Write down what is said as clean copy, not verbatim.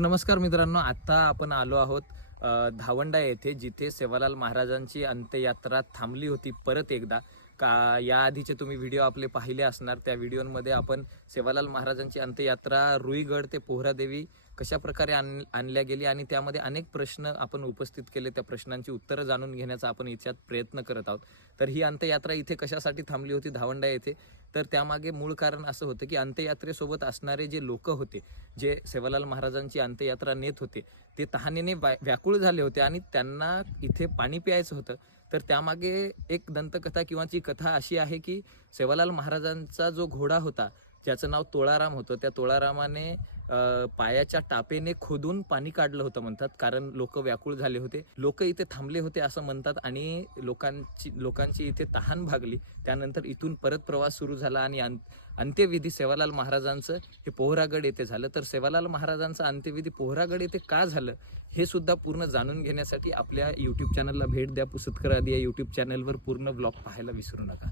नमस्कार मित्रांनो, आता आपण आलो आहोत धावंडा येथे, जिथे सेवालाल महाराजांची अंत्ययात्रा थांबली होती परत एकदा. का या आधीचे तुम्ही व्हिडिओ आपले पाहिले असणार. त्या व्हिडिओमध्ये आपण सेवालाल महाराजांची अंत्ययात्रा रुईगड ते पोहरादेवी कशा प्रकारे आणल्या गेली आणि त्यामध्ये अनेक प्रश्न आपण उपस्थित केले. त्या प्रश्नांची उत्तरं जाणून घेण्याचा आपण याच्यात प्रयत्न करत आहोत. तर ही अंत्ययात्रा इथे कशासाठी थांबली होती धावंडा येथे, तर त्यामागे मूळ कारण असं होतं की अंत्ययात्रेसोबत असणारे जे लोक होते, जे सेवालाल महाराजांची अंत्ययात्रा नेत होते, ते तहानेने व्याकुळ झाले होते आणि त्यांना इथे पाणी प्यायचं होतं. तर त्यामागे एक दंतकथा किंवा ची कथा अशी आहे की सेवालाल महाराजांचा जो घोडा होता, ज्याचं नाव तोळाराम होतं, त्या तोळारामाने पायाच्या टापेने खोदून पाणी काढलं होतं म्हणतात, कारण लोक व्याकुळ झाले होते. लोक इथे थांबले होते असं म्हणतात आणि लोकांची इथे तहान भागली. त्यानंतर इथून परत प्रवास सुरू झाला आणि अंत्यविधी सेवालाल महाराजांचं हे पोहरागड येथे झालं. तर सेवालाल महाराजांचं अंत्यविधी पोहरागड येथे का झालं हे सुद्धा पूर्ण जाणून घेण्यासाठी आपल्या यूट्यूब चॅनलला भेट द्या. पुसतकर आदी या यूट्यूब चॅनलवर पूर्ण ब्लॉग पाहायला विसरू नका.